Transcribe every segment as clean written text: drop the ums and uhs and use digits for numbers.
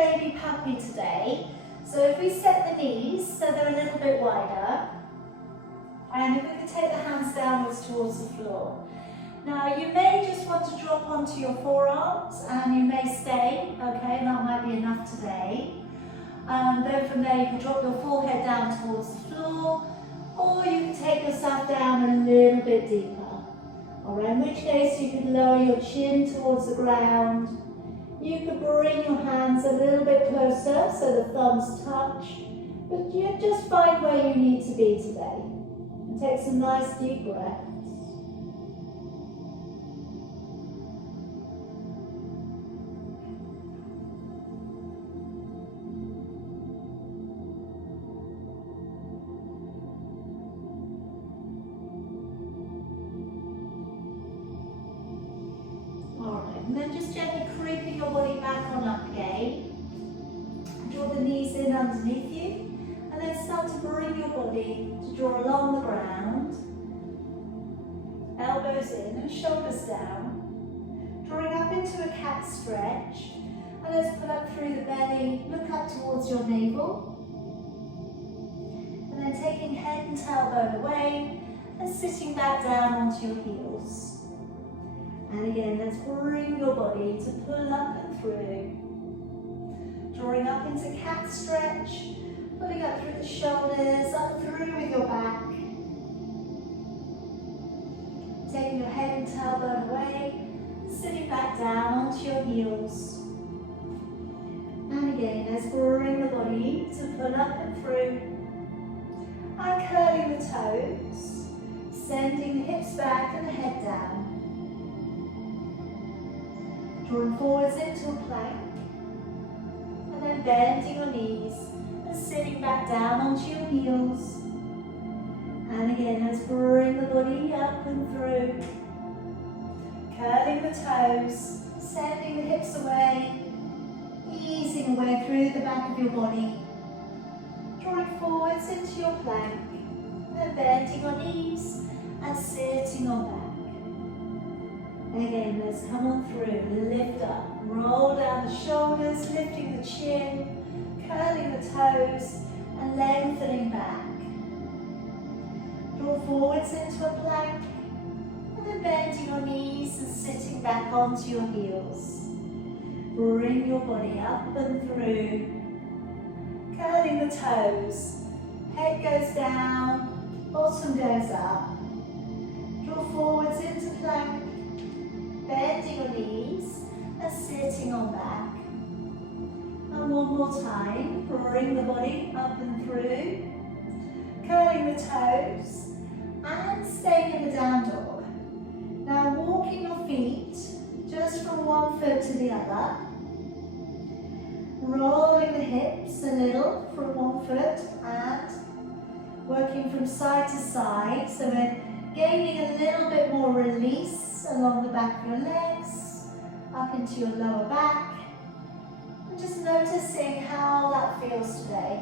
baby puppy today. So if we set the knees so they're a little bit wider, and if we can take the hands downwards towards the floor. Now you may just want to drop onto your forearms and you may stay, okay, and that might be enough today. Then from there you can drop your forehead down towards the floor, or you can take yourself down a little bit deeper. Alright, in which case you can lower your chin towards the ground. You could bring your hands a little bit closer so the thumbs touch, but you just find where you need to be today. And take some nice deep breaths. And then just gently creeping your body back on up again. Draw the knees in underneath you, and then start to bring your body to draw along the ground. Elbows in and shoulders down. Drawing up into a cat stretch. And let's pull up through the belly, look up towards your navel. And then taking head and tailbone away, and sitting back down onto your heels. And again, let's bring your body to pull up and through. Drawing up into cat stretch, pulling up through the shoulders, up through with your back. Taking your head and tailbone away, sitting back down onto your heels. And again, let's bring the body to pull up and through. And curling the toes, sending the hips back and the head down. Drawing forwards into a plank, and then bending your knees and sitting back down onto your heels. And again, let's bring the body up and through, curling the toes, sending the hips away, easing away through the back of your body. Drawing forwards into your plank, and then bending your knees and sitting on back. Again, let's come on through, lift up, roll down the shoulders, lifting the chin, curling the toes and lengthening back. Draw forwards into a plank and then bending your knees and sitting back onto your heels. Bring your body up and through, curling the toes, head goes down, bottom goes up. Draw forwards into plank, bending your knees and sitting on back. And one more time, bring the body up and through, curling the toes and staying in the down dog. Now walking your feet just from one foot to the other, rolling the hips a little from one foot and working from side to side, so we're gaining a little bit more release along the back of your legs, up into your lower back, and just noticing how that feels today.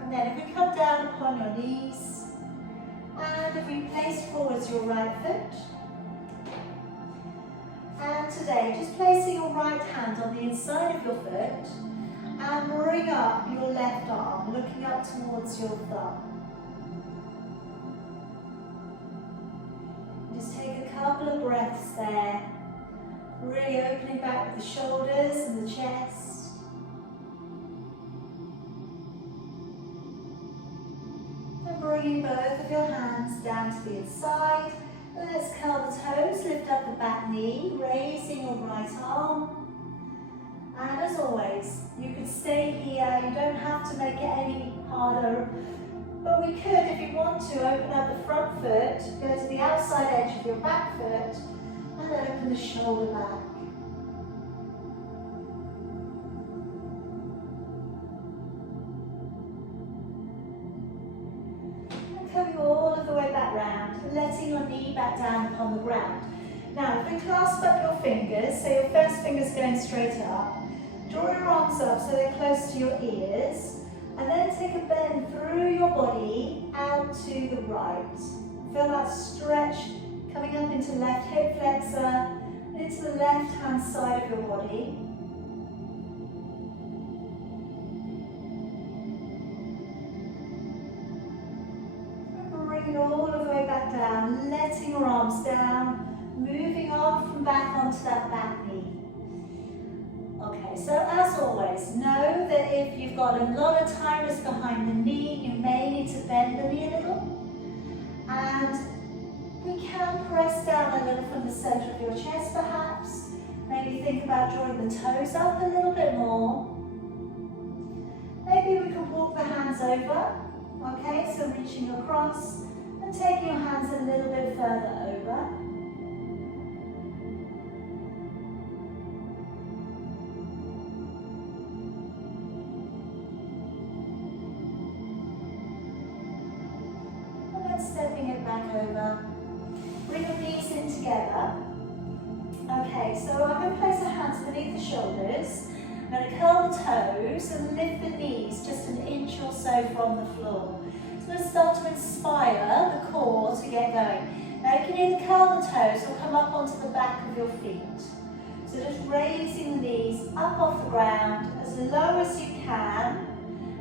And then if we come down upon your knees, and if we place forwards your right foot, and today just placing your right hand on the inside of your foot, and bring up your left arm, looking up towards your thumb. Just take a couple of breaths there, really opening back the shoulders and the chest. And bringing both of your hands down to the inside. And let's curl the toes, lift up the back knee, raising your right arm. And as always, you can stay here, you don't have to make it any harder, but we could, if you want to, open up the front foot, go to the outside edge of your back foot, and open the shoulder back. And coming all of the way back round, letting your knee back down upon the ground. Now, if we clasp up your fingers, so your first finger's going straight up, draw your arms up so they're close to your ears, and then take a bend through your body out to the right. Feel that stretch Coming up into left hip flexor and into the left hand side of your body. Bring it all the way back down, letting your arms down, moving off and back onto that back knee. Okay, so as always, know that if you've got a lot of tightness behind the knee, you may need to bend the knee a little. And we can press down a little from the center of your chest perhaps. Maybe think about drawing the toes up a little bit more. Maybe we can walk the hands over. Okay, so reaching across and taking your hands a little bit further over. And then stepping it back over. Bring your knees in together. Okay, so I'm going to place the hands beneath the shoulders. I'm going to curl the toes and lift the knees just an inch or so from the floor. So I'm going to start to inspire the core to get going. Now you can either curl the toes or come up onto the back of your feet. So just raising the knees up off the ground as low as you can.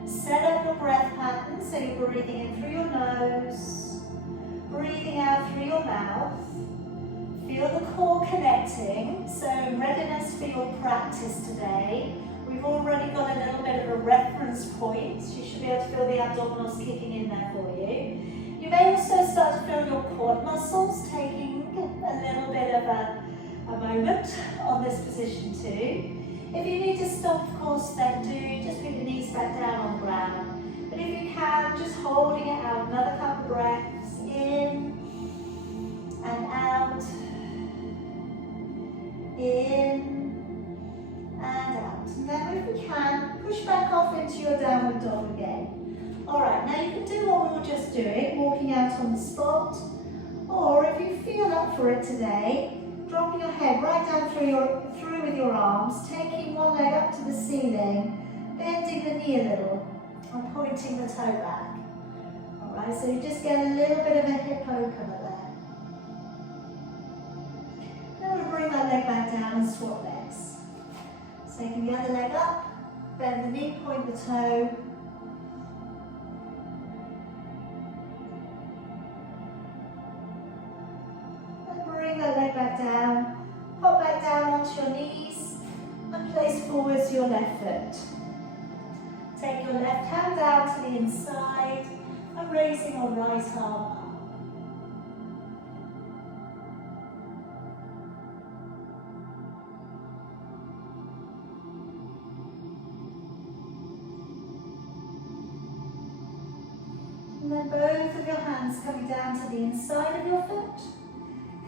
Set up your breath pattern so you're breathing in through your nose, breathing out through your mouth. Feel the core connecting, so readiness for your practice today. We've already got a little bit of a reference point. You should be able to feel the abdominals kicking in there for you. You may also start to feel your quad muscles taking a little bit of a moment on this position too. If you need to stop, of course, then do. Just put your knees back down on the ground. But if you can, just holding it out, another couple of breaths in and out. In and out. And then if we can, push back off into your downward dog again. Alright, now you can do what we were just doing, walking out on the spot. Or if you feel up for it today, dropping your head right down through with your arms, taking one leg up to the ceiling, bending the knee a little, and pointing the toe back. Alright, so you just get a little bit of a hip opener there. Bring that leg back down and swap legs. So taking the other leg up, bend the knee, point the toe. And bring that leg back down. Pop back down onto your knees and place forwards your left foot. Take your left hand down to the inside and raising your right arm up. And then both of your hands coming down to the inside of your foot.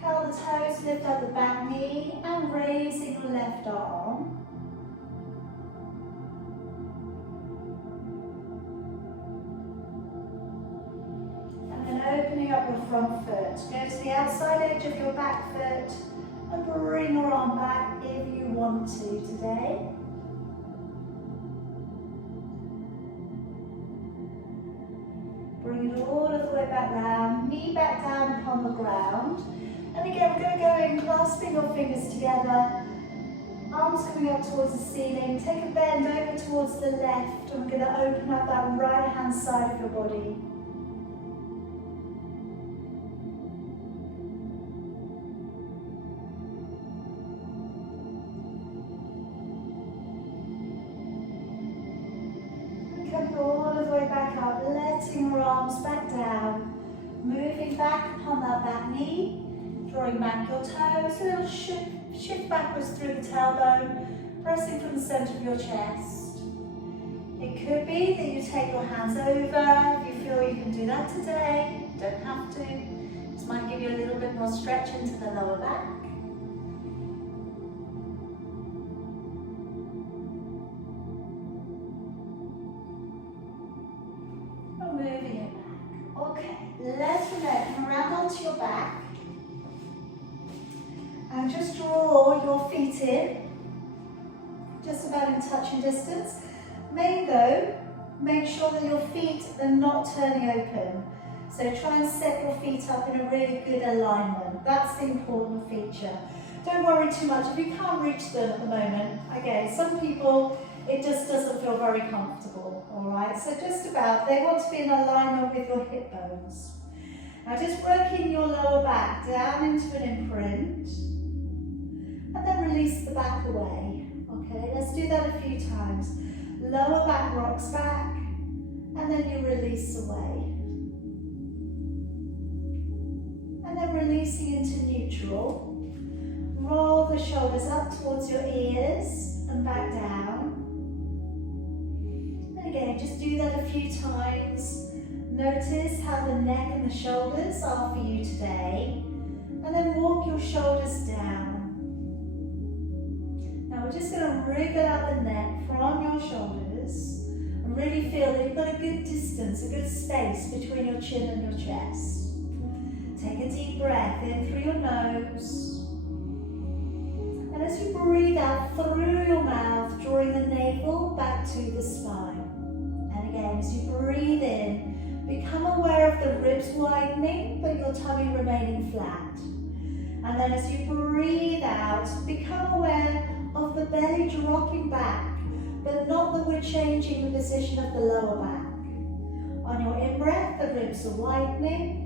Curl the toes, lift up the back knee and raising your left arm. And then opening up your front foot. Go to the outside edge of your back foot and bring your arm back if you want to today. Bring it all of the way back round, knee back down upon the ground. And again, we're going to go in, clasping your fingers together, arms coming up towards the ceiling. Take a bend over towards the left, and we're going to open up that right hand side of your body. All of the way back up, letting your arms back down, moving back upon that back knee, drawing back your toes, a little shift backwards through the tailbone, pressing from the centre of your chest. It could be that you take your hands over, if you feel you can do that today, you don't have to. This might give you a little bit more stretch into the lower back. Moving it back. Okay, let your leg come around onto your back. And just draw your feet in, just about in touching distance. Make sure that your feet are not turning open. So try and set your feet up in a really good alignment. That's the important feature. Don't worry too much if you can't reach them at the moment. Again, some people, it just doesn't feel very comfortable, all right? So just about, they want to be in alignment with your hip bones. Now just working your lower back down into an imprint, and then release the back away. Okay, let's do that a few times. Lower back rocks back, and then you release away. And then releasing into neutral. Roll the shoulders up towards your ears and back down. And again, just do that a few times. Notice how the neck and the shoulders are for you today. And then walk your shoulders down. Now we're just going to wriggle out the neck from your shoulders and really feel that you've got a good distance, a good space between your chin and your chest. Take a deep breath in through your nose. And as you breathe out through your mouth, drawing the navel back to the spine. And again, as you breathe in, become aware of the ribs widening, but your tummy remaining flat. And then as you breathe out, become aware of the belly dropping back, but not that we're changing the position of the lower back. On your in-breath, the ribs are widening.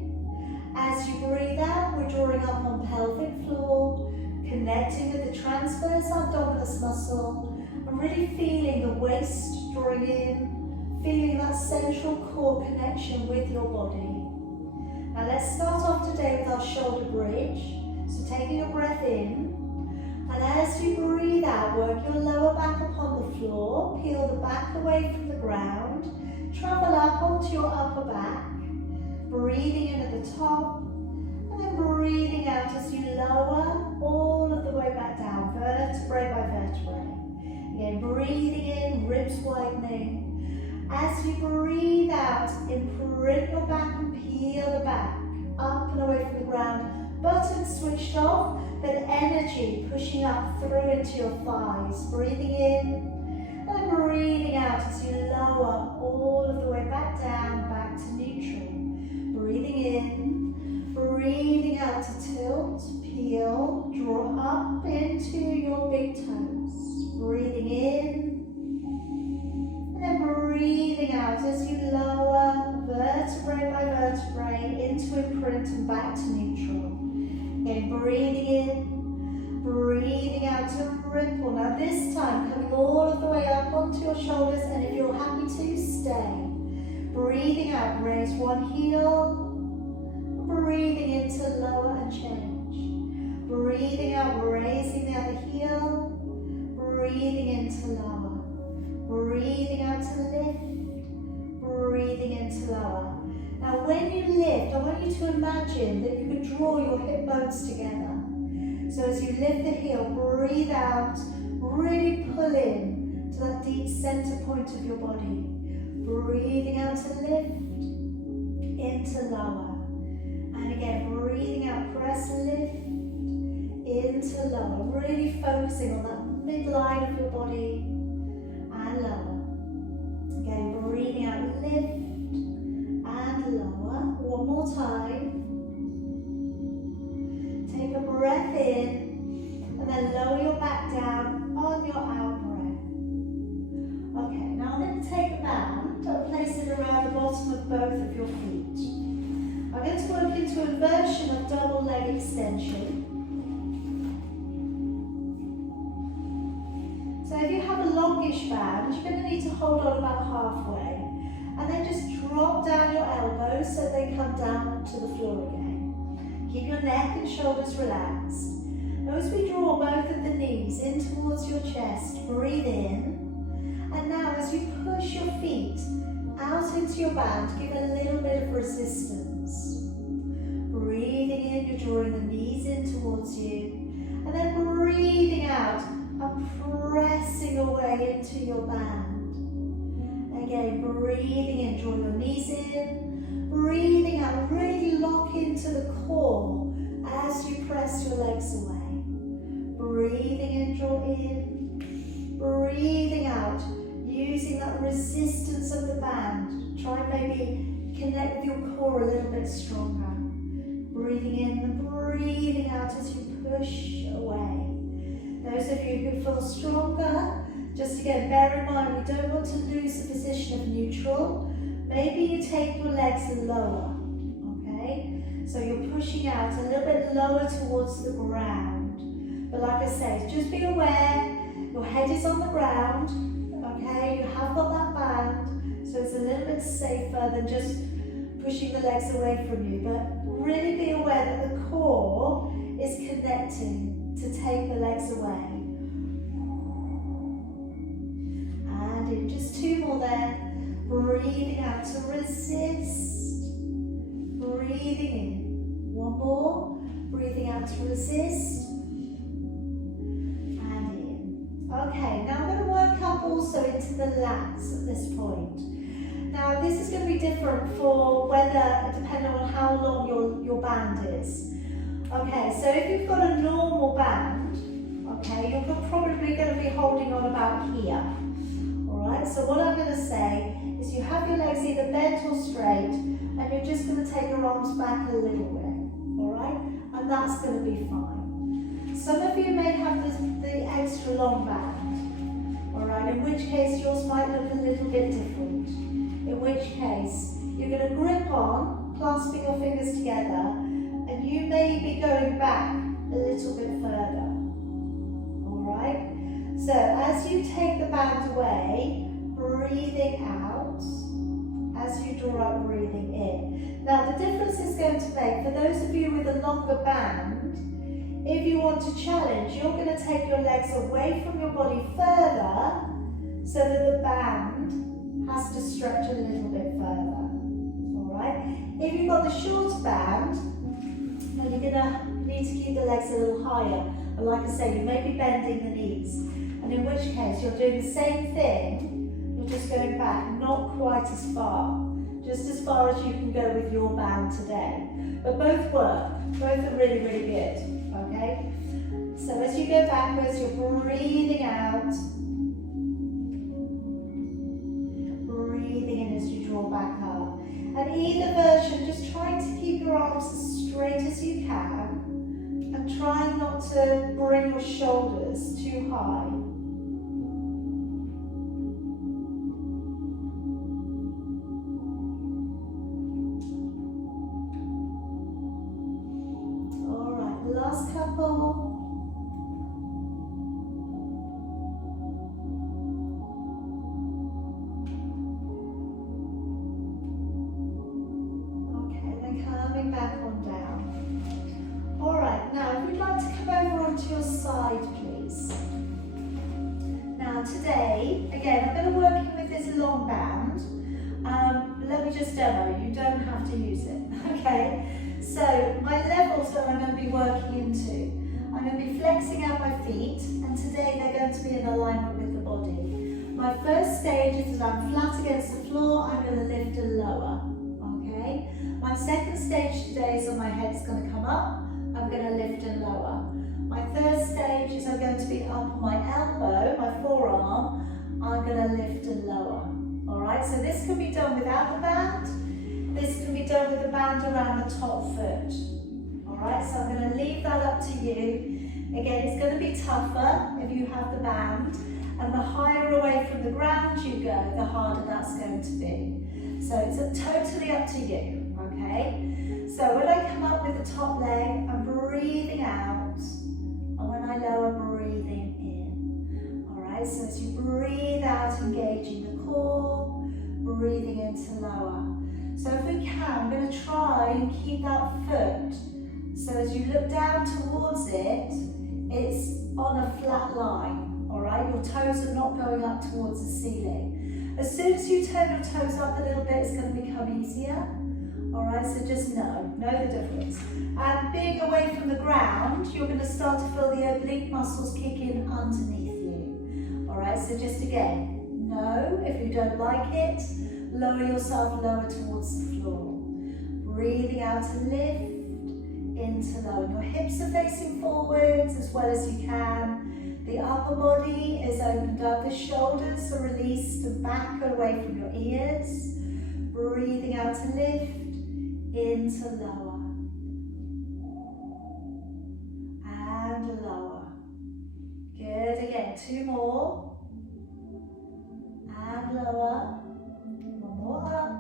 As you breathe out, we're drawing up on pelvic floor, connecting with the transverse abdominis muscle, and really feeling the waist drawing in, feeling that central core connection with your body. Now let's start off today with our shoulder bridge. So taking a breath in, and as you breathe out, work your lower back upon the floor, peel the back away from the ground, travel up onto your upper back, breathing in at the top, and then breathing out as you lower all of the way back down, vertebrae by vertebrae. Again, breathing in, ribs widening. As you breathe out, imprint your back and peel the back up and away from the ground. Buttons switched off, but energy pushing up through into your thighs. Breathing in, and then breathing out as you lower all of the way back down, back to neutral. Breathing in, breathing out to tilt, peel, draw up into your big toes. Breathing in, and then breathing out as you lower vertebrae by vertebrae into imprint and back to neutral. Again, breathing in, breathing out to ripple. Now this time, coming all of the way up onto your shoulders, and if you're happy to, stay. Breathing out, raise one heel, breathing into lower and change. Breathing out, raising the other heel, breathing into lower. Breathing out to lift, breathing into lower. Now when you lift, I want you to imagine that you can draw your hip bones together. So as you lift the heel, breathe out, really pull in to that deep center point of your body. Breathing out to lift, into lower. And again, breathing out, press lift, into lower. Really focusing on that midline of your body and lower. Again, breathing out, lift and lower. One more time. Take a breath in and then lower your back down on your out breath. Okay, now I'm going to take the band and place it around the bottom of both of your feet. I'm going to work into a version of double leg extension. So if you have a longish band, you're going to need to hold on about halfway. And then just drop down your elbows so they come down to the floor again. Keep your neck and shoulders relaxed. Now as we draw both of the knees in towards your chest, breathe in. And now as you push your feet out into your band, give a little bit of resistance. Breathing in, you're drawing the knees in towards you. And then breathing out and pressing away into your band. Again, breathing in, draw your knees in. Breathing out, really lock into the core as you press your legs away. Breathing in, draw in. Breathing out, using that resistance of the band. Try maybe connect with your core a little bit stronger. Breathing in and breathing out as you push away. Those of you who feel stronger, just again, bear in mind we don't want to lose the position of neutral. Maybe you take your legs lower, okay? So you're pushing out a little bit lower towards the ground. But like I say, just be aware, your head is on the ground, okay? You have got that band, so it's a little bit safer than just pushing the legs away from you. But really be aware that the core is connecting to take the legs away. And in just 2 more there. Breathing out to resist. Breathing in. 1 more. Breathing out to resist. And in. Okay, now I'm going to work up also into the lats at this point. Now this is going to be different for whether, depending on how long your band is. Okay, so if you've got a normal band, okay, you're probably going to be holding on about here. Alright, so what I'm going to say is you have your legs either bent or straight, and you're just going to take your arms back a little bit. Alright, and that's going to be fine. Some of you may have the extra long band. Alright, in which case yours might look a little bit different. In which case, you're going to grip on, clasping your fingers together, and you may be going back a little bit further. Alright? So as you take the band away, breathing out, as you draw up, breathing in. Now the difference is going to make, for those of you with a longer band, if you want to challenge, you're going to take your legs away from your body further so that the band has to stretch a little bit further. Alright? If you've got the short band, then you're going to need to keep the legs a little higher. And like I say, you may be bending the knees. And in which case, you're doing the same thing, you're just going back, not quite as far. Just as far as you can go with your band today. But both work. Both are really, really good. Okay? So as you go backwards, you're breathing out. Breathing in as you draw back up. And either version, just trying to keep your arms as straight as you can. And trying not to bring your shoulders too high. Alright, last couple. Okay, then coming back on down. Alright, now if you'd like to come over onto your side, please. Now today, again, I'm going to work in with this long band. Let me just demo, you don't have to use it, okay? So my levels that I'm going to be working into, I'm going to be flexing out my feet, and today they're going to be in alignment with the body. My first stage is that I'm flat against the floor, I'm going to lift and lower, okay? My second stage today is that my head's going to come up, I'm going to lift and lower. My third stage is I'm going to be up on my elbow, my forearm, I'm going to lift and lower. Alright, so this can be done without the band, this can be done with the band around the top foot. Alright, so I'm going to leave that up to you. Again, it's going to be tougher if you have the band, and the higher away from the ground you go, the harder that's going to be. So it's totally up to you, okay? So when I come up with the top leg, I'm breathing out, and when I lower, breathing in. Alright, so as you breathe out, engaging the core, breathing into lower. So if we can, I'm going to try and keep that foot, so as you look down towards it, it's on a flat line, alright? Your toes are not going up towards the ceiling. As soon as you turn your toes up a little bit, it's going to become easier. Alright, so just know the difference. And being away from the ground, you're going to start to feel the oblique muscles kick in underneath you. Alright, so just again, know if you don't like it, lower yourself lower towards the floor. Breathing out to lift, into lower. Your hips are facing forwards as well as you can. The upper body is opened up, the shoulders are released and back away from your ears. breathing out to lift into lower. And lower. Good, again, 2 more. And lower. 1 more up.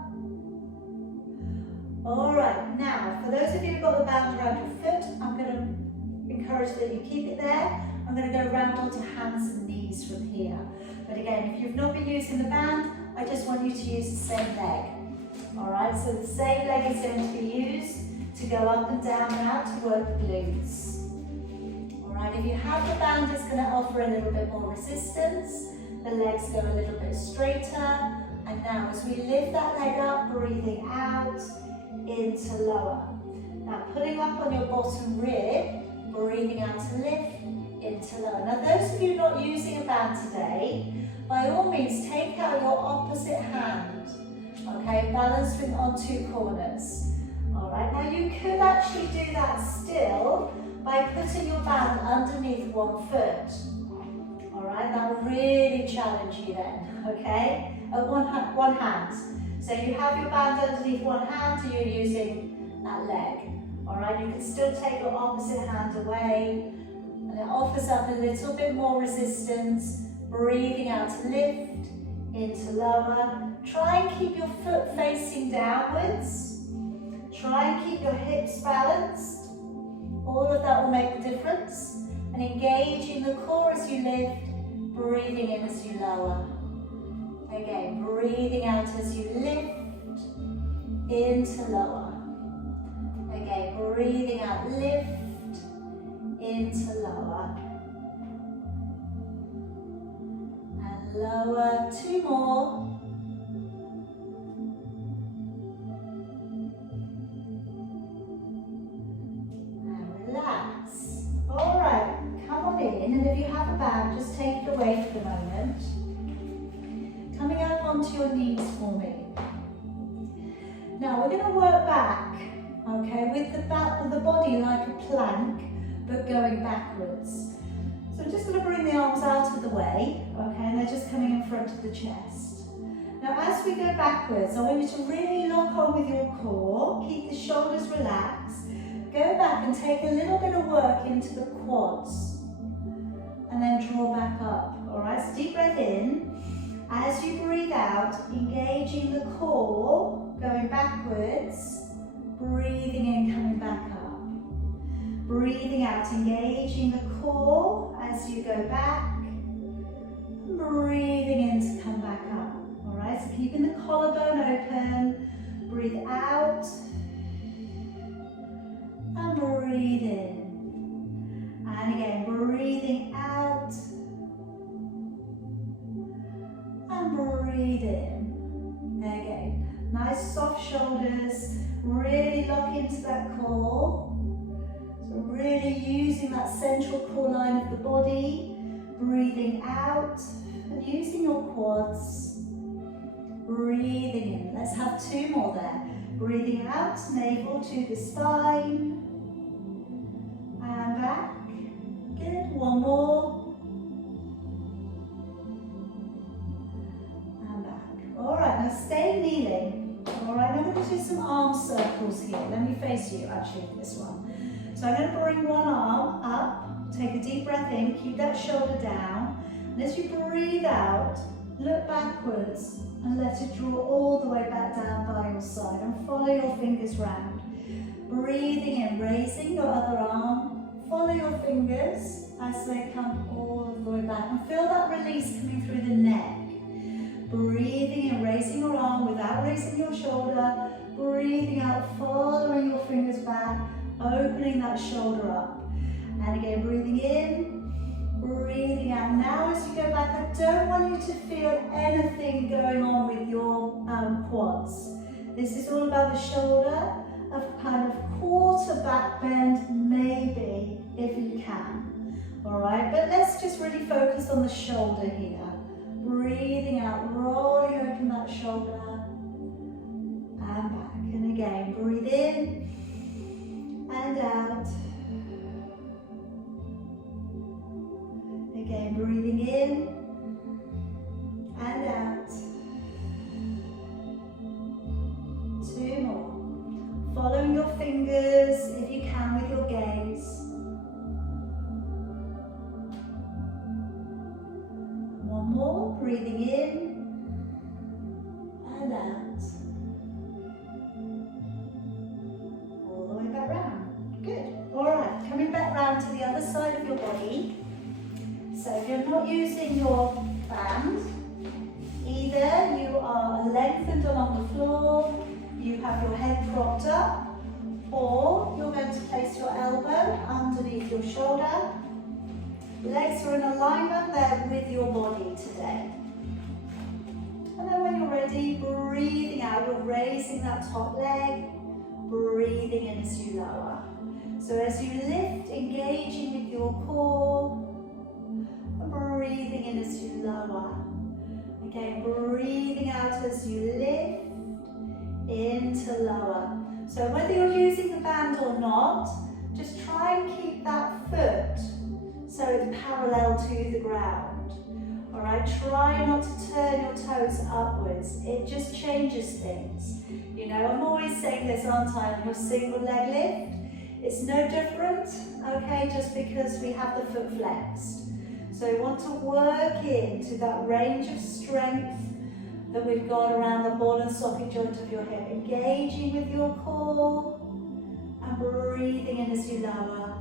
Alright, now for those of you who've got the band around your foot, I'm going to encourage that you keep it there. I'm going to go round onto hands and knees from here. But again, if you've not been using the band, I just want you to use the same leg. Alright, so the same leg is going to be used to go up and down now to work the glutes. Alright, if you have the band, it's going to offer a little bit more resistance. The legs go a little bit straighter. And now as we lift that leg up, breathing out into lower. Now pulling up on your bottom rib, breathing out to lift into lower. Now those of you not using a band today, by all means take out your opposite hand, okay, balancing on 2 corners. Alright, now you could actually do that still by putting your band underneath 1 foot. Alright, that will really challenge you then, okay? One hand. So you have your band underneath 1 hand and you're using that leg. Alright, you can still take your opposite hand away and it offers up a little bit more resistance. Breathing out to lift into lower. Try and keep your foot facing downwards. Try and keep your hips balanced. All of that will make the difference. And engaging the core as you lift, breathing in as you lower. Again, breathing out as you lift into lower. Again, breathing out, lift into lower. And lower, 2 more. And relax. All right, come on in, and if you have a band, just take it away for the moment. Coming up onto your knees for me. Now we're going to work back, okay, with the back of the body like a plank, but going backwards. So I'm just going to bring the arms out of the way, okay, and they're just coming in front of the chest. Now as we go backwards, I want you to really lock on with your core, keep the shoulders relaxed, go back and take a little bit of work into the quads, and then draw back up, alright, so deep breath in. As you breathe out, engaging the core, going backwards, breathing in, coming back up. Breathing out, engaging the core as you go back, breathing in to come back up. Alright, so keeping the collarbone open, breathe out, and breathe in. And again, breathing out, and breathe in. Again, nice soft shoulders, really lock into that core. So really using that central core line of the body, breathing out and using your quads, breathing in. Let's have 2 more there. Breathing out, navel to the spine, and back. Good, 1 more. Alright, now stay kneeling. Alright, I'm going to do some arm circles here. Let me face you, actually, this one. So I'm going to bring one arm up, take a deep breath in, keep that shoulder down. And as you breathe out, look backwards and let it draw all the way back down by your side and follow your fingers round. Breathing in, raising your other arm, follow your fingers as they come all the way back and feel that release coming through the neck. Breathing in, raising your arm without raising your shoulder. Breathing out, following your fingers back, opening that shoulder up. And again, breathing in, breathing out. Now as you go back, I don't want you to feel anything going on with your quads. This is all about the shoulder, a kind of quarter back bend, maybe, if you can. All right, but let's just really focus on the shoulder here. Breathing out, rolling open that shoulder, and back. And again, breathe in, and out. Again, breathing in, and out. One more, breathing in and out. All the way back round. Good. All right, coming back round to the other side of your body. So if you're not using your band, either you are lengthened along the floor, you have your head propped up, or you're going to place your elbow underneath your shoulder. Legs are in alignment there with your body today. And then when you're ready, breathing out, you're raising that top leg, breathing in as you lower. So as you lift, engaging with your core, and breathing in as you lower. Again, breathing out as you lift, into lower. So whether you're using the band or not, just try and keep that foot so it's parallel to the ground. All right, try not to turn your toes upwards. It just changes things. You know, I'm always saying this, aren't I, on your single leg lift? It's no different, okay, just because we have the foot flexed. So you want to work into that range of strength that we've got around the ball and socket joint of your hip. Engaging with your core and breathing in as you lower.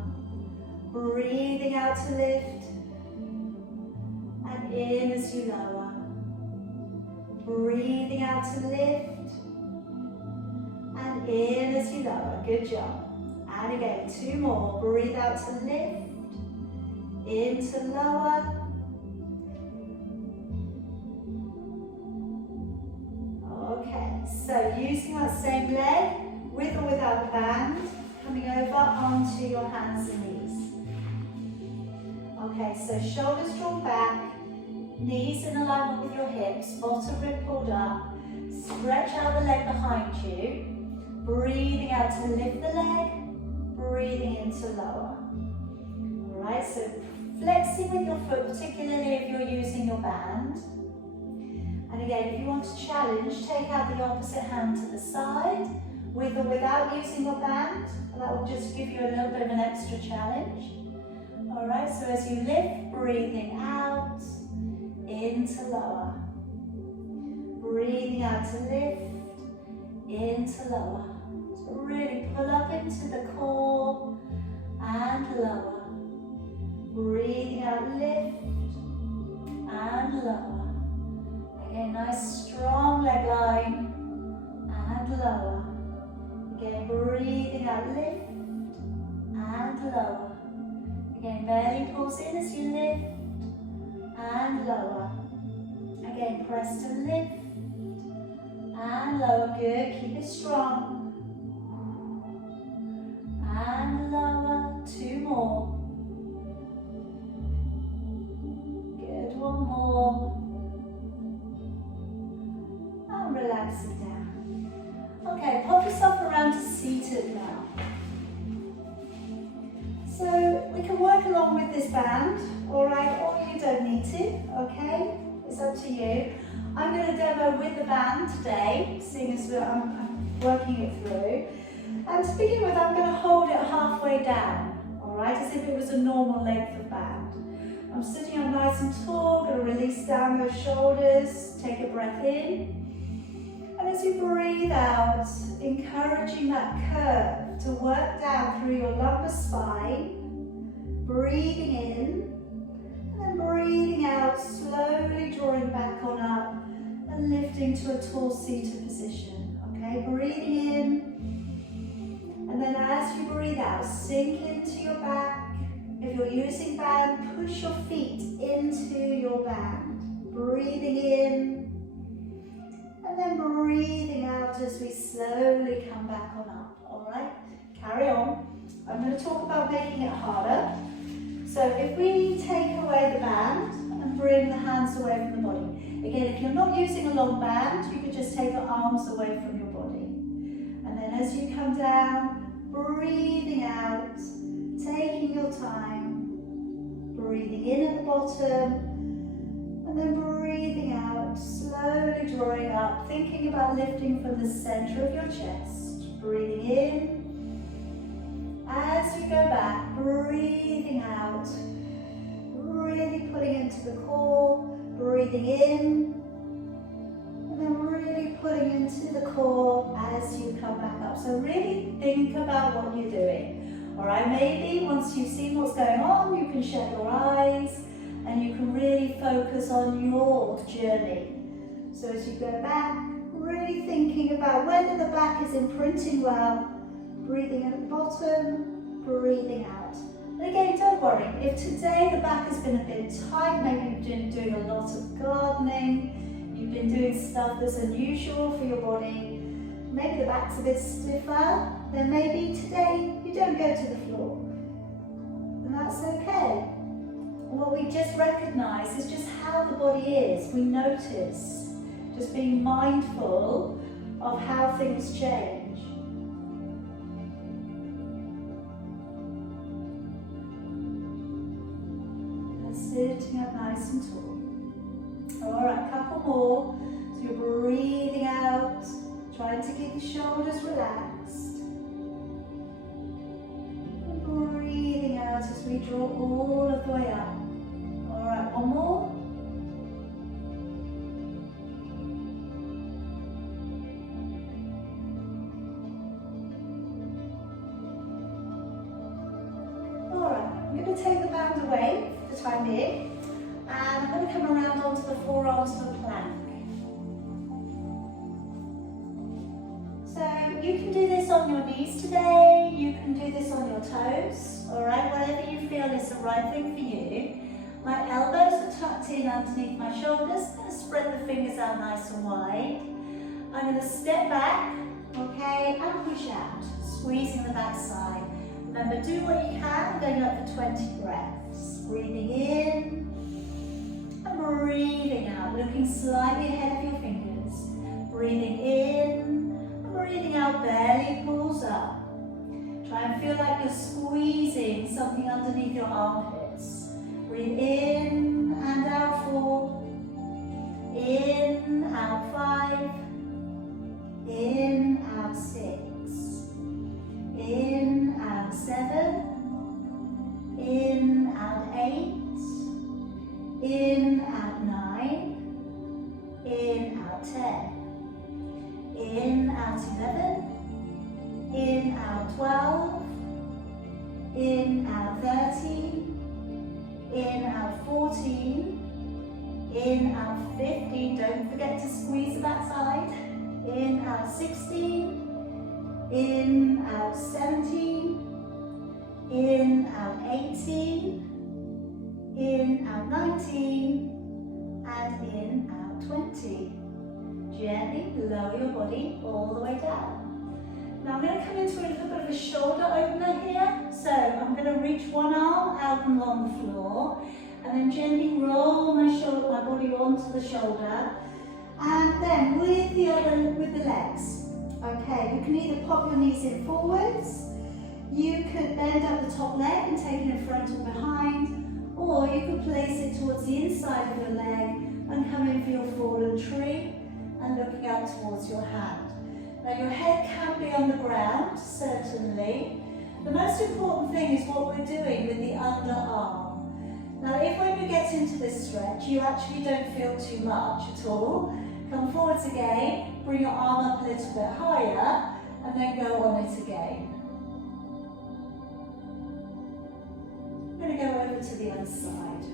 Breathing out to lift and in as you lower. Breathing out to lift and in as you lower. Good job. And again, two more. Breathe out to lift, into lower. Okay, so using that same leg, with or without the band, coming over onto your hands and knees. Okay, so shoulders drawn back, knees in alignment with your hips, bottom rib pulled up, stretch out the leg behind you, breathing out to lift the leg, breathing in to lower. Alright, so flexing with your foot, particularly if you're using your band. And again, if you want to challenge, take out the opposite hand to the side, with or without using your band. That will just give you a little bit of an extra challenge. Alright, so as you lift, breathing out, into lower. Breathing out to lift, into lower. So really pull up into the core and lower. Breathing out, lift and lower. Again, nice strong leg line and lower. Again, breathing out, lift and lower. Again, belly pulls in as you lift and lower. Again, press to lift and lower. Good, keep it strong. And lower, two more. Good, one more. And relax it down. Okay, pop yourself around to seated now. So we can work along with this band, alright, or you don't need to, okay? It's up to you. I'm going to demo with the band today, seeing as I'm working it through. And to begin with, I'm going to hold it halfway down, alright, as if it was a normal length of band. I'm sitting up nice and tall, going to release down those shoulders, take a breath in. And as you breathe out, encouraging that curve to work down through your lumbar spine, breathing in, and then breathing out, slowly drawing back on up and lifting to a tall seated position. Okay, breathing in, and then as you breathe out, sink into your back. If you're using band, push your feet into your band. Breathing in, and then breathing out as we slowly come back on up, all right? Carry on. I'm going to talk about making it harder. So if we take away the band and bring the hands away from the body. Again, if you're not using a long band, you can just take your arms away from your body. And then as you come down, breathing out, taking your time, breathing in at the bottom, and then breathing out, slowly drawing up, thinking about lifting from the center of your chest. Breathing in. As you go back, breathing out, really pulling into the core, breathing breathing in, and then really pulling into the core as you come back up. So really think about what you're doing. All right, maybe once you've seen what's going on, you can shut your eyes and you can really focus on your journey. So as you go back, really thinking about whether the back is imprinting well, breathing at the bottom, breathing out. And again, don't worry, if today the back has been a bit tight, maybe you've been doing a lot of gardening, you've been doing stuff that's unusual for your body, maybe the back's a bit stiffer, then maybe today you don't go to the floor. And that's okay. What we just recognise is just how the body is. We notice, just being mindful of how things change. Sitting up nice and tall. Alright, couple more. So you're breathing out, trying to keep the shoulders relaxed. And breathing out as we draw all of the way up. Alright, one more. Alright, I'm going to take the band away for the time being, and I'm going to come around onto the forearms for the plank. So you can do this on your knees today, you can do this on your toes, alright, whatever you feel is the right thing for you. My elbows are tucked in underneath my shoulders. I'm going to spread the fingers out nice and wide. I'm going to step back, okay, and push out, squeezing the back side. Remember, do what you can, going up for 20 breaths. Breathing in and breathing out, looking slightly ahead of your fingers. Breathing in and breathing out, belly pulls up. Try and feel like you're squeezing something underneath your armpits. Breathe in and out 4. In, out 5. In, out 6. In, out 7. In, out 8. In, out 9. In, out 10. In, out 11. In, out 12. In, out 13. In, out 14. In, out 15. Don't forget to squeeze the backside. In, out 16. In, out 17. In, out 18. In, out 19. And in, out 20. Gently lower your body all the way down. Now I'm going to come into a little bit of a shoulder opener here. So I'm going to reach one arm out and along the floor, and then gently roll my body onto the shoulder, and then with the legs. Okay, you can either pop your knees in forwards, you could bend up the top leg and take it in front or behind, or you could place it towards the inside of your leg and come in for your fallen tree and looking up towards your hand. Now your head can be on the ground, certainly. The most important thing is what we're doing with the underarm. Now if when you get into this stretch you actually don't feel too much at all, come forwards again, bring your arm up a little bit higher, and then go on it again. I'm going to go over to the other side.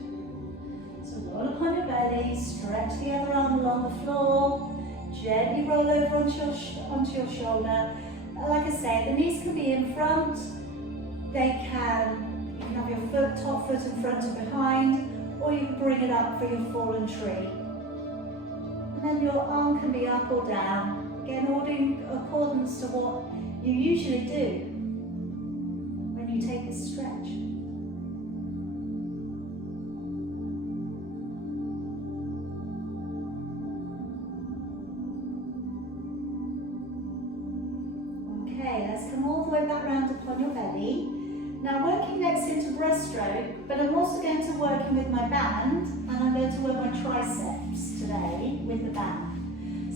So roll upon your belly, stretch the other arm along the floor, gently roll over onto your shoulder. Like I say, the knees can be in front, you can have your top foot in front or behind, or you can bring it up for your fallen tree. And then your arm can be up or down, again all in accordance to what you usually do when you take this stretch. Okay, let's come all the way back round upon your belly. Now working next into breaststroke, but I'm also going to work with my band, and I'm going to work my triceps today with the band.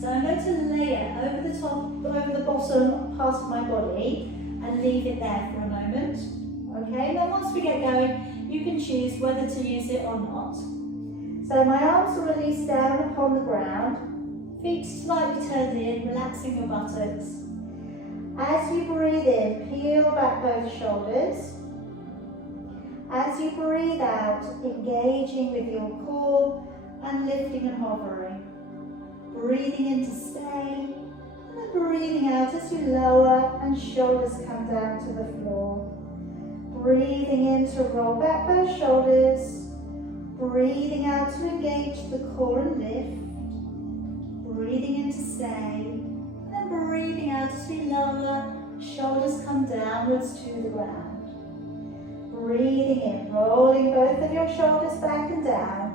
So I'm going to lay it over the top, over the bottom part of my body and leave it there for a moment. Okay, then once we get going, you can choose whether to use it or not. So my arms are released down upon the ground, feet slightly turned in, relaxing your buttocks. As you breathe in, peel back both shoulders. As you breathe out, engaging with your core and lifting and hovering. Breathing in to stay, and then breathing out as you lower and shoulders come down to the floor. Breathing in to roll back both shoulders. Breathing out to engage the core and lift. Breathing in to stay, and then breathing out as we lower, shoulders come downwards to the ground. Breathing in, rolling both of your shoulders back and down.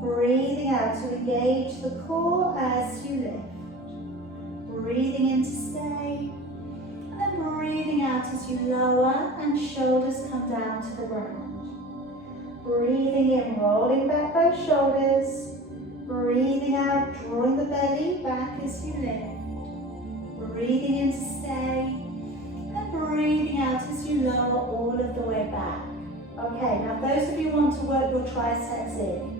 Breathing out to engage the core as you lift. Breathing in to stay, and then breathing out as you lower and shoulders come down to the ground. Breathing in, rolling back both shoulders. Breathing out, drawing the belly back as you lift. Breathing in to stay, and breathing out as you lower all of the way back. Okay, now those of you who want to work your triceps in,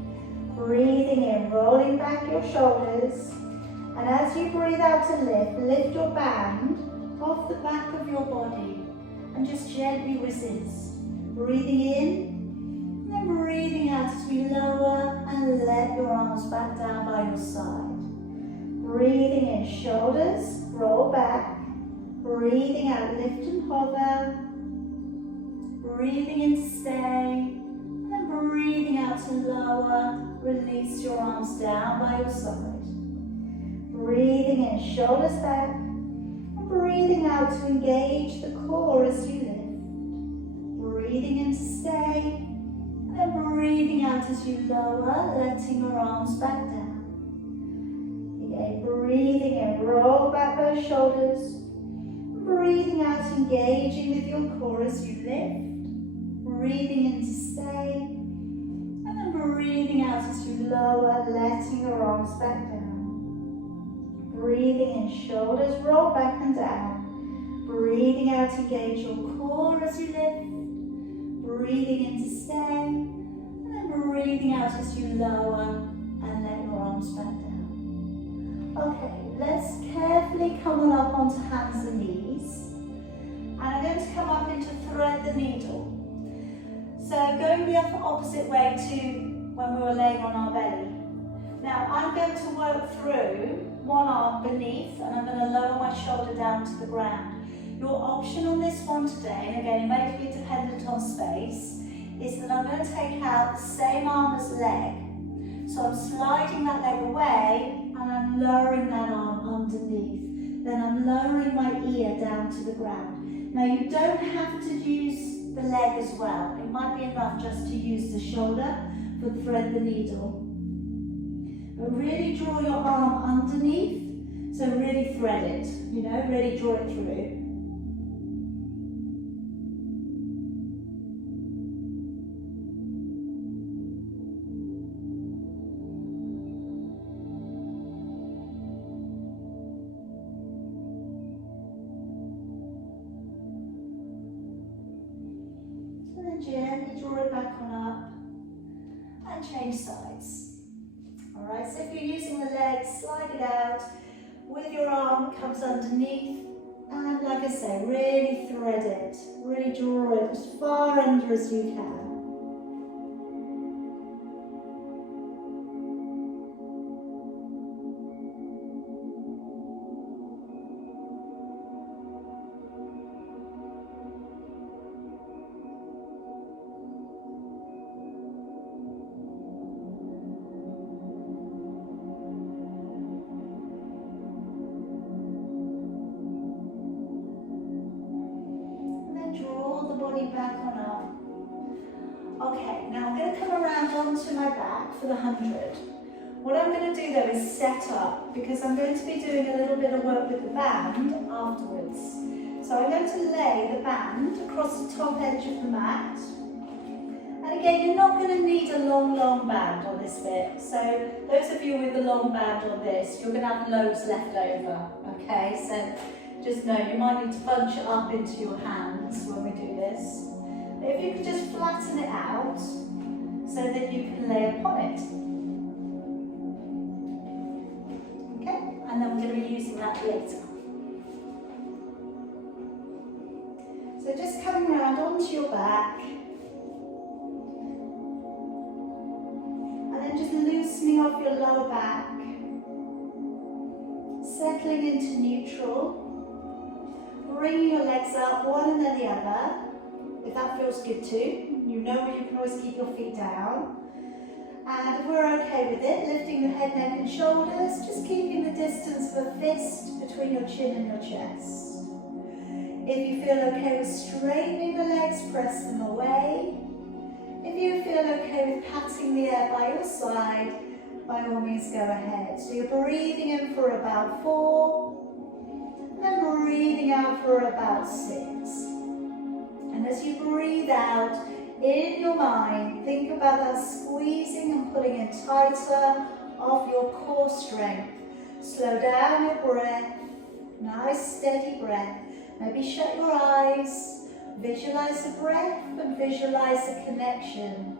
breathing in, rolling back your shoulders, and as you breathe out to lift, lift your band off the back of your body and just gently resist. Breathing in, and then breathing out as we lower and let your arms back down by your side. Breathing in, shoulders roll back. Breathing out, lift and hover. Breathing in to stay, and then breathing out to lower. Release your arms down by your side. Breathing in, shoulders back, and breathing out to engage the core as you lift. Breathing in to stay, and then breathing out as you lower, letting your arms back down. Again, breathing in, roll back both shoulders. Breathing out, engaging with your core as you lift. Breathing in to stay. Breathing out as you lower, letting your arms back down. Breathing in, shoulders roll back and down. Breathing out, engage your core as you lift. Breathing in to stay. And then breathing out as you lower and let your arms back down. Okay, let's carefully come on up onto hands and knees. And I'm going to come up into thread the needle. So going the opposite way to when we were laying on our belly. Now I'm going to work through one arm beneath and I'm going to lower my shoulder down to the ground. Your option on this one today, and again it may be dependent on space, is that I'm going to take out the same arm as leg. So I'm sliding that leg away and I'm lowering that arm underneath. Then I'm lowering my ear down to the ground. Now you don't have to use the leg as well. It might be enough just to use the shoulder for thread the needle. But really draw your arm underneath, so really thread it, you know, really draw it through. And then gently draw it back on up. And change sides. Alright, so if you're using the legs, slide it out with your arm, comes underneath, and like I say, really thread it, really draw it as far under as you can. Back on up. Okay, now I'm going to come around onto my back for the 100. What I'm going to do though is set up, because I'm going to be doing a little bit of work with the band afterwards. So I'm going to lay the band across the top edge of the mat. And again, you're not going to need a long band on this bit. So those of you with a long band on this, you're going to have loads left over. Okay, so just know you might need to bunch it up into your hands when we do this. But if you could just flatten it out, so that you can lay upon it. Okay, and then we're going to be using that later. So just coming around onto your back, and then just loosening off your lower back, settling into neutral, bringing your legs up, one and then the other, if that feels good too. You know you can always keep your feet down. And if we're okay with it, lifting your head, neck and shoulders, just keeping the distance of a fist between your chin and your chest. If you feel okay with straightening the legs, press them away. If you feel okay with patting the air by your side, by all means go ahead. So you're breathing in for about 4, and then breathing out for about 6. And as you breathe out, in your mind, think about that squeezing and pulling in tighter of your core strength. Slow down your breath, nice steady breath. Maybe shut your eyes, visualize the breath and visualize the connection.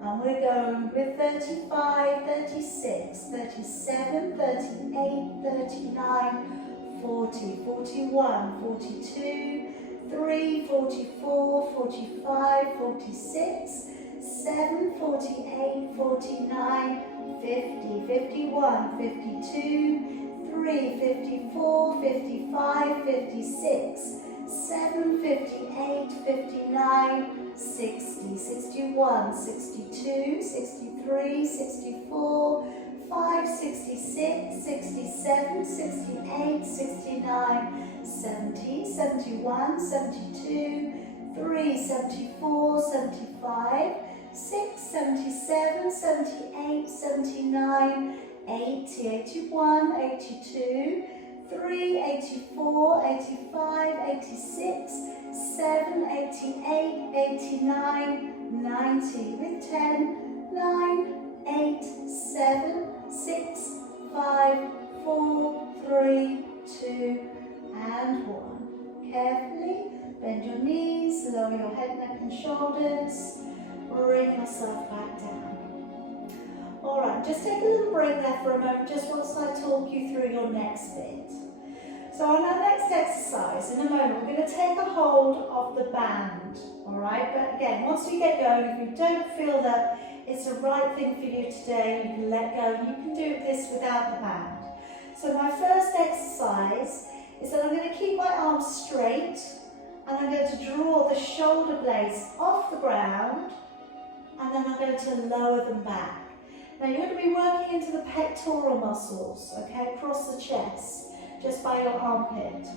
And we're going with 35, 36, 37, 38, 39, 40, 41, 42, 3, 44, 45, 46, 7, 48, 49, 50, 51, 52, 3, 54, 55, 56, 7, 58, 59, 60, 61, 62, 63, 64, 5, 66, 67, 68, 69, 70, 71, 72, 3, 74, 75, 6, 77, 78, 79, 80, 81, 82, 3, 84, 85, 86, 7, 88, 89, 90, with 10, 9, 8, 7, 6, 5, 4, 3, 2, and 1. Carefully bend your knees, lower your head, neck and shoulders, bring yourself back down. Alright, just take a little break there for a moment, just whilst I talk you through your next bit. So on our next exercise, in a moment, we're going to take a hold of the band, alright? But again, once we get going, if you don't feel that it's the right thing for you today, you can let go, and you can do this without the band. So my first exercise is that I'm going to keep my arms straight, and I'm going to draw the shoulder blades off the ground, and then I'm going to lower them back. Now you're going to be working into the pectoral muscles, okay, across the chest, just by your armpit.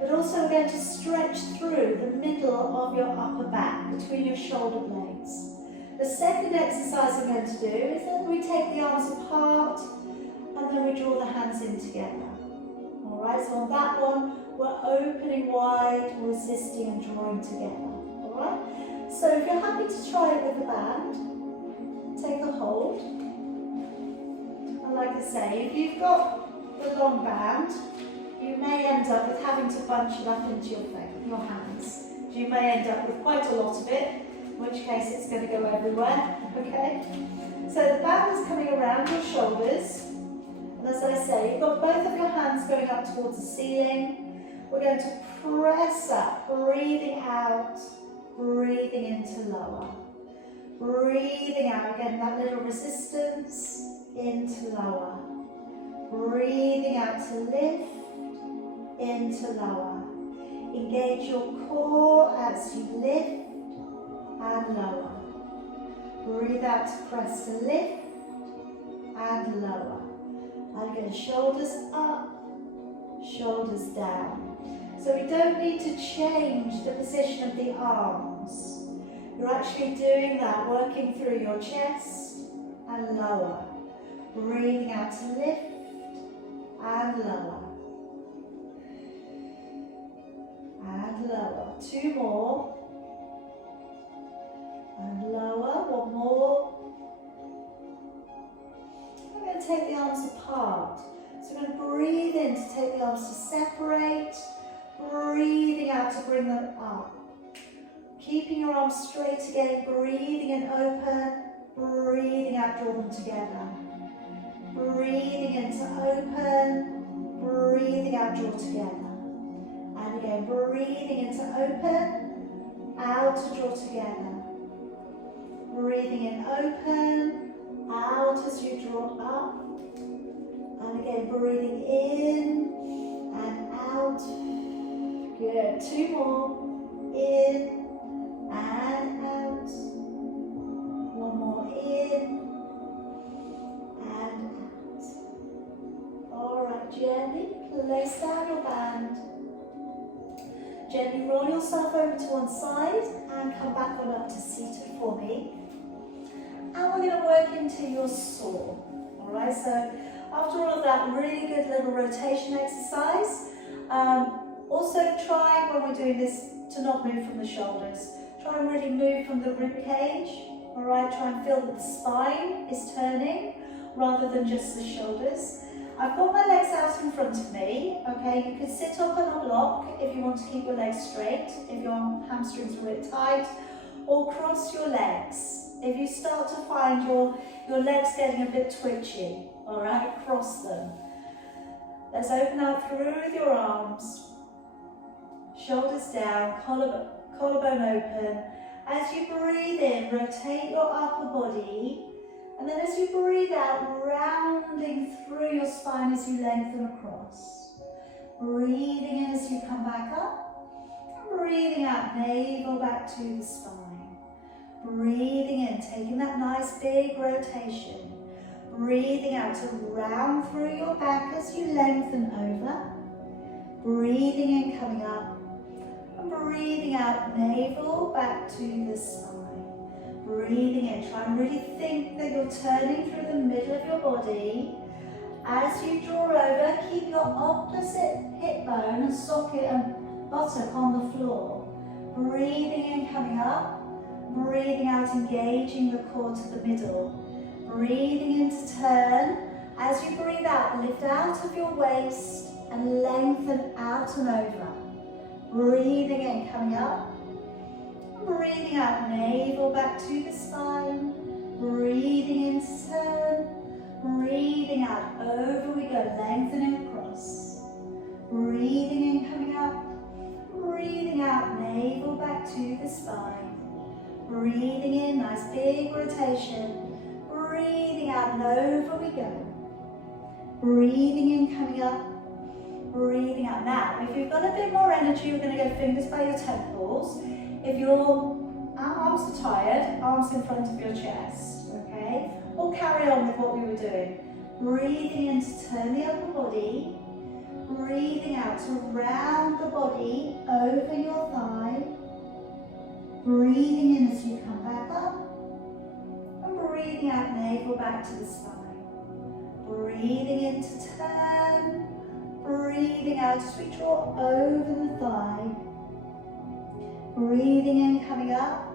But also we're going to stretch through the middle of your upper back, between your shoulder blades. The second exercise I'm going to do is that we take the arms apart, and then we draw the hands in together. Alright, so on that one, we're opening wide, resisting and drawing together. Alright, so if you're happy to try it with the band, take a hold. And like I say, if you've got the long band, you may end up with having to bunch it up into your hands. You may end up with quite a lot of it, in which case it's going to go everywhere, okay? So the band is coming around your shoulders, and as I say, you've got both of your hands going up towards the ceiling. We're going to press up, breathing out, breathing into lower. Breathing out, again, that little resistance, into lower. Breathing out to lift, into lower. Engage your core as you lift and lower. Breathe out to press to lift and lower. And again, shoulders up, shoulders down. So we don't need to change the position of the arms. You're actually doing that, working through your chest and lower. Breathing out to lift and lower. And lower. 2 more. And lower. 1 more. I'm going to take the arms apart. So I'm going to breathe in to take the arms to separate. Breathing out to bring them up. Keeping your arms straight again, breathing in open. out, draw them together. Breathing in to open, breathing out, draw together. And again, breathing in to open, out to draw together. Breathing in, open, out as you draw up. And again, breathing in and out. Good. 2 more. In and out. 1 more in and out. Alright, gently place down your band. Gently roll yourself over to one side and come back on up to seated for me. And we're going to work into your saw. Alright, so after all of that really good little rotation exercise, also try when we're doing this to not move from the shoulders. Try and really move from the rib cage. Alright, try and feel that the spine is turning rather than just the shoulders. I've got my legs out in front of me, okay? You can sit up on a block if you want to keep your legs straight, if your hamstrings are a bit tight, or cross your legs. If you start to find your legs getting a bit twitchy, alright, cross them. Let's open out through your arms, shoulders down, collarbone open. As you breathe in, rotate your upper body. And then as you breathe out, rounding through your spine as you lengthen across. Breathing in as you come back up. And breathing out, navel back to the spine. Breathing in, taking that nice big rotation. Breathing out to round through your back as you lengthen over. Breathing in, coming up. And breathing out, navel back to the spine. Breathing in, try and really think that you're turning through the middle of your body. As you draw over, keep your opposite hip bone and socket and buttock on the floor. Breathing in, coming up. Breathing out, engaging the core to the middle. Breathing in to turn. As you breathe out, lift out of your waist and lengthen out and over. Breathing in, coming up. Breathing out, navel back to the spine. Breathing in to turn. Breathing out, over we go, lengthening across. Breathing in, coming up. Breathing out, navel back to the spine. Breathing in, nice big rotation. Breathing out and over we go. Breathing in, coming up. Breathing out. Now, if you've got a bit more energy, you're going to go fingers by your temples. If your arms are tired, arms in front of your chest, okay? Or carry on with what we were doing. Breathing in to turn the upper body. Breathing out to round the body over your thigh. Breathing in as you come back up. And breathing out, navel back to the spine. Breathing in to turn. Breathing out as we draw over the thigh. Breathing in, coming up.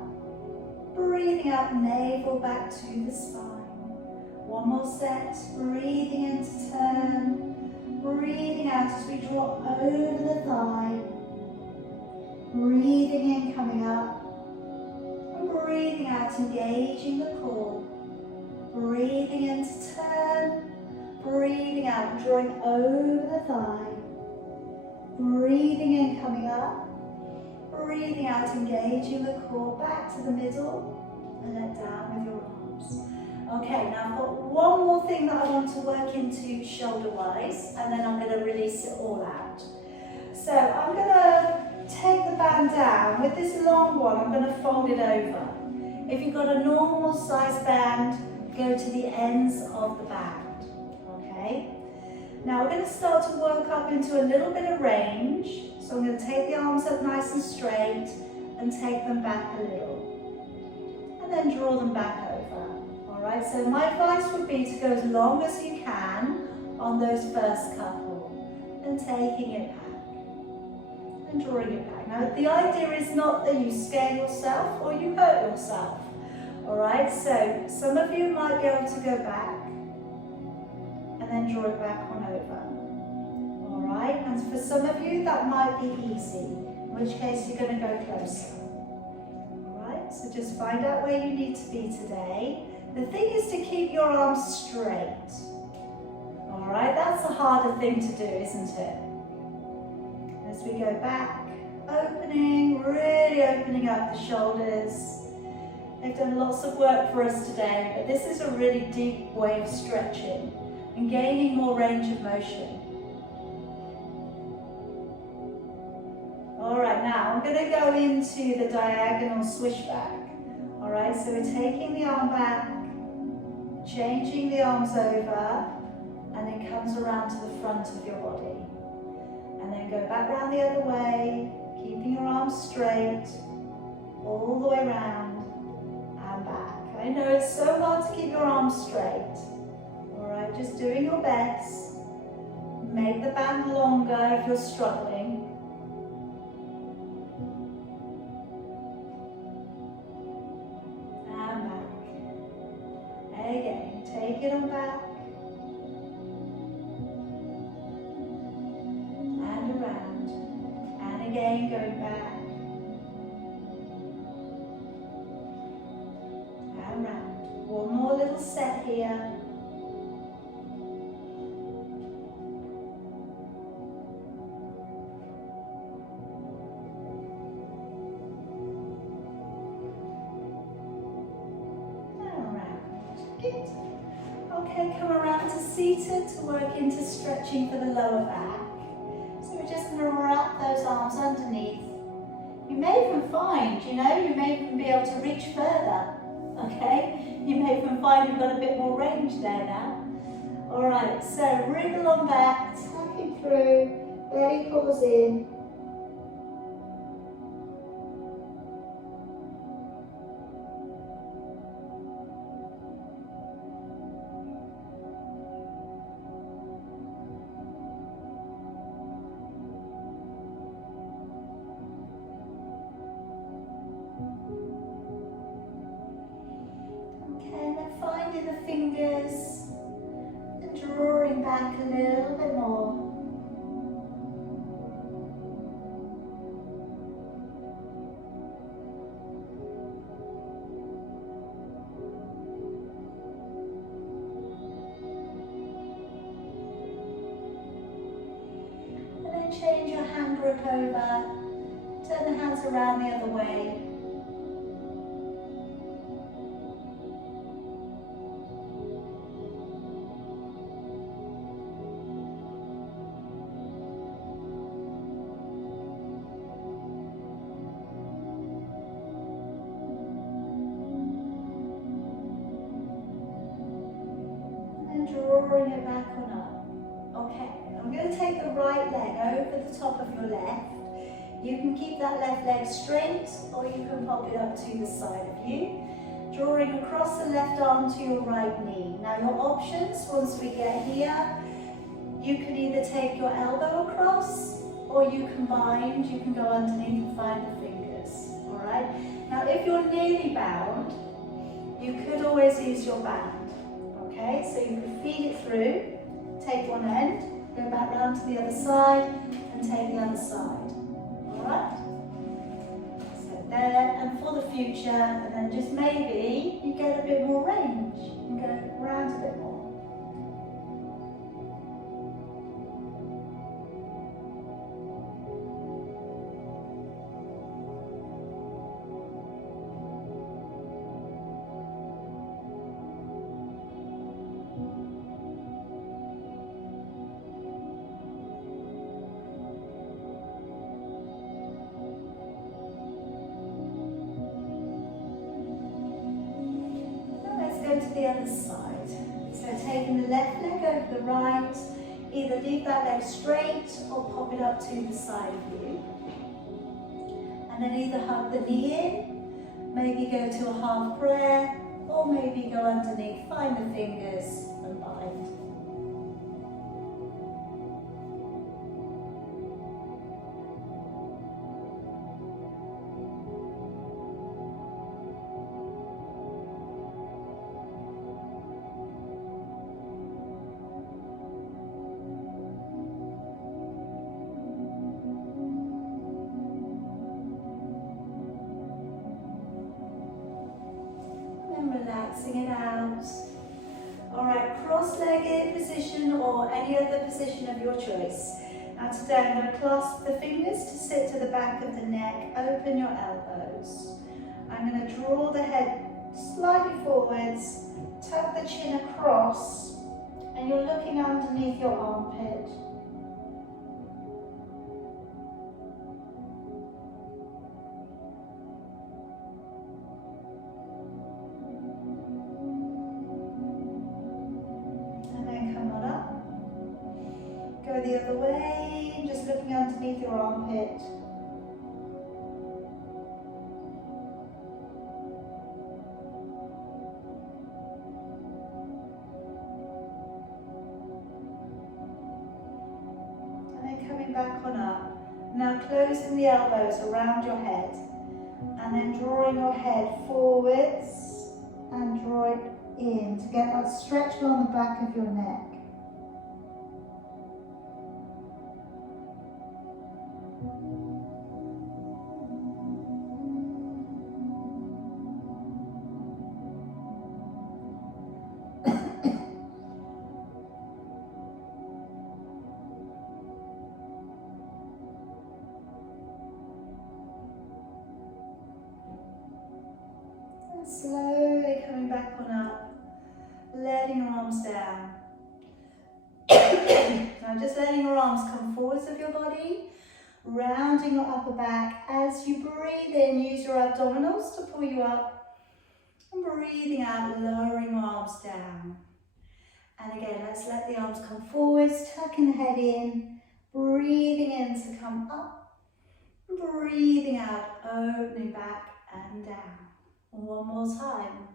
Breathing out, navel back to the spine. One more set. Breathing in to turn. Breathing out as we draw over the thigh. Breathing in, coming up. And breathing out, engaging the core. Breathing in to turn. Breathing out, drawing over the thigh. Breathing in, coming up. Breathing out, engaging the core back to the middle and then down with your arms. Okay, now I've got one more thing that I want to work into shoulder-wise, and then I'm going to release it all out. So I'm going to take the band down. With this long one, I'm going to fold it over. If you've got a normal size band, go to the ends of the band. Okay? Now we're going to start to work up into a little bit of range. So I'm going to take the arms up nice and straight and take them back a little. And then draw them back over. Alright, so my advice would be to go as long as you can on those first couple. And taking it back. And drawing it back. Now the idea is not that you scare yourself or you hurt yourself. Alright, so some of you might be able to go back and then draw it back on over. Alright, and for some of you that might be easy, in which case you're going to go closer. Alright, so just find out where you need to be today. The thing is to keep your arms straight. All right, that's a harder thing to do, isn't it? As we go back, opening, really opening up the shoulders. They've done lots of work for us today, but this is a really deep way of stretching and gaining more range of motion. All right, now I'm going to go into the diagonal swishback. All right, so we're taking the arm back, changing the arms over, and it comes around to the front of your body. And then go back round the other way, keeping your arms straight, all the way round and back. I know it's so hard to keep your arms straight. All right, just doing your best. Make the band longer if you're struggling. And back. Again, take it on back. And around. And again, going back. And round. One more little set here. Okay, come around to seated to work into stretching for the lower back. So we're just going to wrap those arms underneath. You may even find, you may even be able to reach further. Okay, you may even find you've got a bit more range there now. All right, so wriggle on back, tucking through, belly pulls in. Finding the fingers and drawing back a little bit more. And then change your hand grip over, turn the hands around the other way. Drawing it back on up. Okay, I'm going to take the right leg over the top of your left. You can keep that left leg straight or you can pop it up to the side of you. Drawing across the left arm to your right knee. Now your options, once we get here, you can either take your elbow across or you can bind, you can go underneath and find the fingers. Alright, now if you're nearly bound, you could always use your band. Okay, so you can feed it through, take one end, go back round to the other side, and take the other side. Alright? So there, and for the future, and then just maybe you get a bit more range. You can go round a bit more. To the other side. So taking the left leg over the right, either leave that leg straight or pop it up to the side of you. And then either hug the knee in, maybe go to a half prayer, or maybe go underneath, find the fingers and bind. Relaxing it out. cross-legged position or any other position of your choice. Now today I'm going to clasp the fingers to sit to the back of the neck, open your elbows. I'm going to draw the head slightly forwards, tuck the chin across, and you're looking underneath your armpit. And then come on up. Go the other way, just looking underneath your armpit. Back on up. Now closing the elbows around your head and then drawing your head forwards and draw it in to get that stretch along the back of your neck. Slowly coming back on up, letting your arms down. Now just letting your arms come forwards of your body, rounding your upper back. As you breathe in, use your abdominals to pull you up, and breathing out, lowering your arms down. And again, let's let the arms come forwards, tucking the head in, breathing in to come up, breathing out, opening back and down. One more time.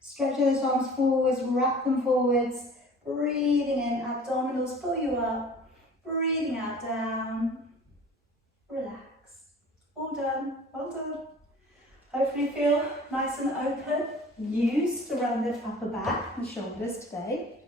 Stretch those arms forwards, wrap them forwards, breathing in, abdominals pull you up, breathing out, down, relax. All done, well done. Hopefully feel nice and open, used around the upper back and shoulders today.